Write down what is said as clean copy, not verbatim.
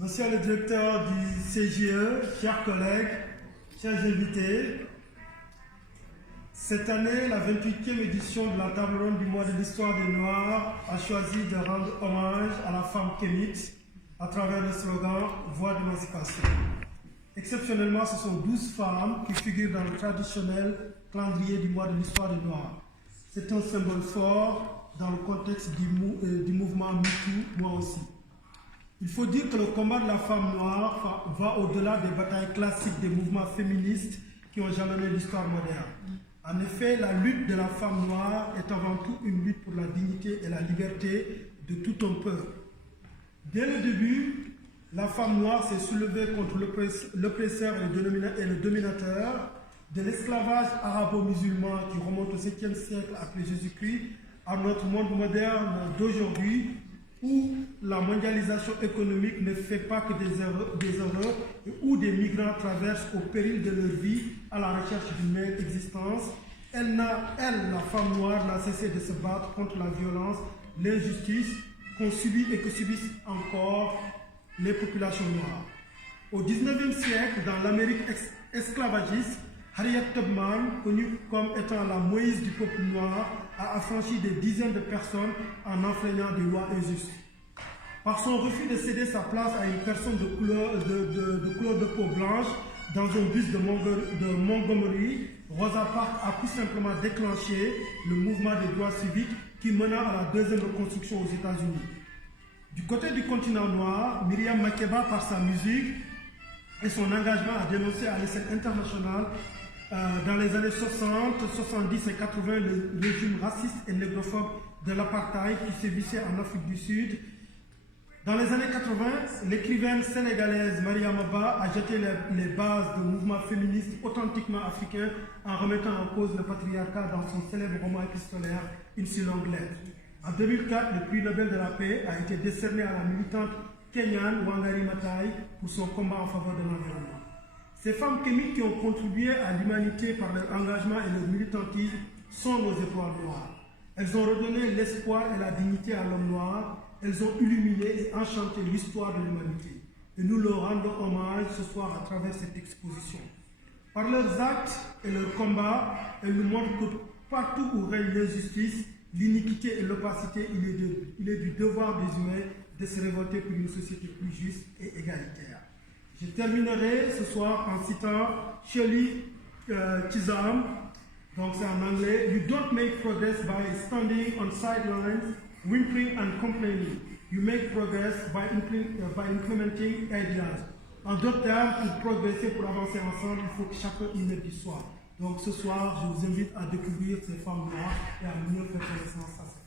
Monsieur le directeur du CGE, chers collègues, chers invités, cette année, la 28e édition de la table ronde du mois de l'histoire des Noirs a choisi de rendre hommage à la femme kémite à travers le slogan « Voix d'émancipation ». Exceptionnellement, ce sont 12 femmes qui figurent dans le traditionnel calendrier du mois de l'histoire des Noirs. C'est un symbole fort dans le contexte du mouvement MeToo, moi aussi. Il faut dire que le combat de la femme noire va au-delà des batailles classiques des mouvements féministes qui ont jalonné l'histoire moderne. En effet, la lutte de la femme noire est avant tout une lutte pour la dignité et la liberté de tout un peuple. Dès le début, la femme noire s'est soulevée contre l'oppresseur et le dominateur, de l'esclavage arabo-musulman qui remonte au 7e siècle après Jésus-Christ à notre monde moderne d'aujourd'hui, où la mondialisation économique ne fait pas que des erreurs et où des migrants traversent au péril de leur vie à la recherche d'une meilleure existence. Elle, la femme noire, n'a cessé de se battre contre la violence, l'injustice qu'on subit et que subissent encore les populations noires. Au 19e siècle, dans l'Amérique esclavagiste, Harriet Tubman, connue comme étant la Moïse du peuple noir, a affranchi des dizaines de personnes en enfreignant des lois injustes. Par son refus de céder sa place à une personne de couleur de peau blanche dans un bus de Montgomery, Rosa Parks a tout simplement déclenché le mouvement des droits civiques qui mena à la deuxième reconstruction aux États-Unis. Du côté du continent noir, Miriam Makeba, par sa musique et son engagement à dénoncer à l'échelle internationale dans les années 60, 70 et 80 le régime raciste et négrophobe de l'apartheid qui sévissait en Afrique du Sud. Dans les années 80, l'écrivaine sénégalaise Mariama Ba a jeté les bases d'un mouvement féministe authentiquement africain en remettant en cause le patriarcat dans son célèbre roman épistolaire Une si longue lettre. En 2004, le prix Nobel de la paix a été décerné à la militante kenyane Wangari Maathai pour son combat en faveur de l'environnement. Ces femmes kémiques qui ont contribué à l'humanité par leur engagement et leur militantisme sont nos étoiles noires. Elles ont redonné l'espoir et la dignité à l'homme noir. Elles ont illuminé et enchanté l'histoire de l'humanité. Et nous leur rendons hommage ce soir à travers cette exposition. Par leurs actes et leurs combats, elles nous montrent que partout où règne l'injustice, l'iniquité et l'opacité, il est du devoir des humains de se révolter pour une société plus juste et égalitaire. Je terminerai ce soir en citant Shirley Chisholm, donc c'est en anglais. You don't make progress by standing on sidelines, whimpering and complaining. You make progress by implementing ideas. En d'autres termes, pour progresser, pour avancer ensemble, il faut que chacun y mette du soi. Donc ce soir, je vous invite à découvrir ces femmes noires et à mieux faire connaissance à ça.